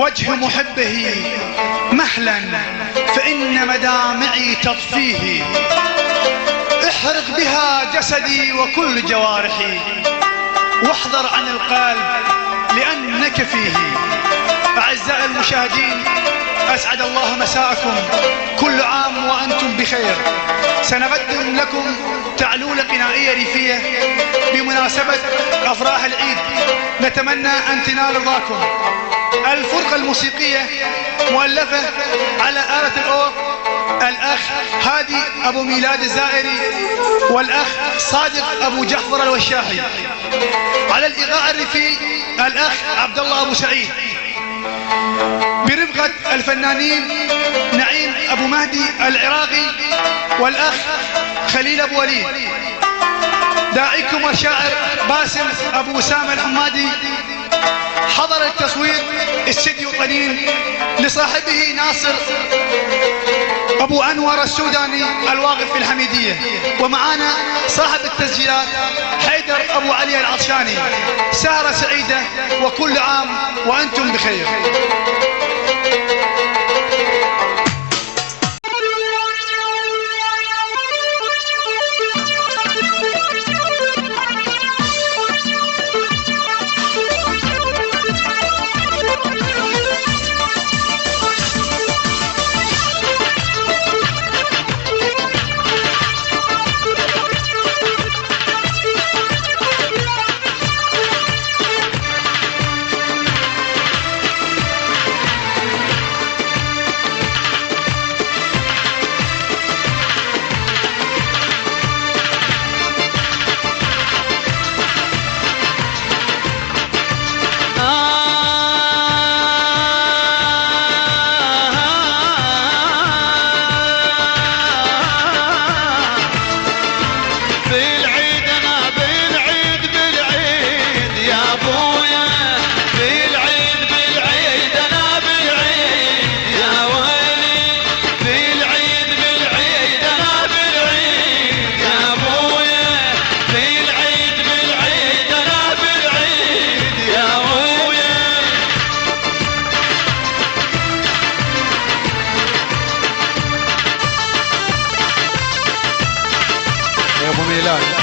وجه محبه مهلا فإن مدامعي تطفيه، احرق بها جسدي وكل جوارحي، واحذر عن القلب لأنك فيه. أعزائي المشاهدين، أسعد الله مساءكم، كل عام وأنتم بخير. سنقدم لكم تعلولة غنائية ريفية بمناسبة أفراح العيد، نتمنى أن تنال رضاكم. الفرقة الموسيقية مؤلفة على آلة الأورق الأخ هادي أبو ميلاد الزائري والأخ صادق أبو جعفر الوشاحي. على الإيقاع الريفي الأخ عبد الله أبو سعيد، برفقة الفنانين نعيم أبو مهدي العراقي والأخ خليل أبو وليد. داعيكم الشاعر باسم أبو أسامة الحمادي. حضر التصوير استديو قنين لصاحبه ناصر أبو أنور السوداني الواقف في الحميدية، ومعانا صاحب التسجيلات حيدر أبو علي العطشاني. سهرة سعيدة وكل عام وأنتم بخير. أبو ميلاد